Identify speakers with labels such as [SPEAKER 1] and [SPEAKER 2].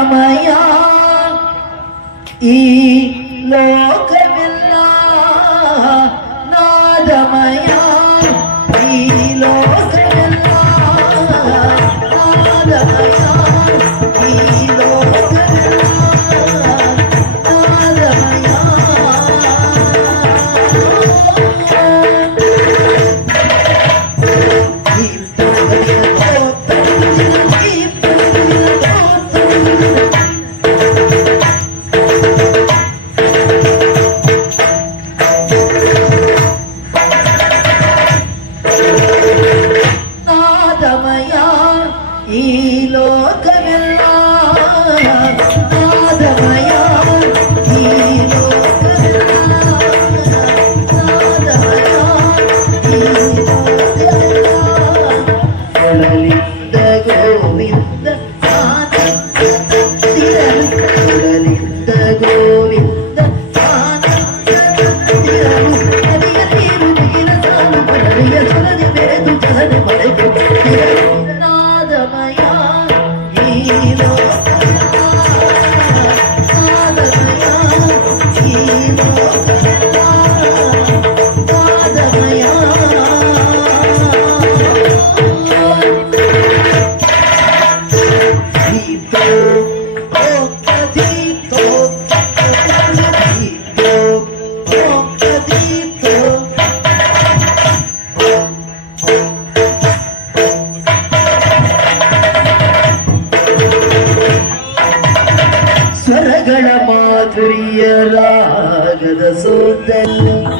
[SPEAKER 1] నాదమయ ఈ లోకమిల్ల ఈ లోకమెల్లా సాధమయ ఈ లోకమెల్లా సాధమయ ఈ లోకమెల్లా గోవింద గోవింద மங்கள மாதுரியராகத சோதல்லை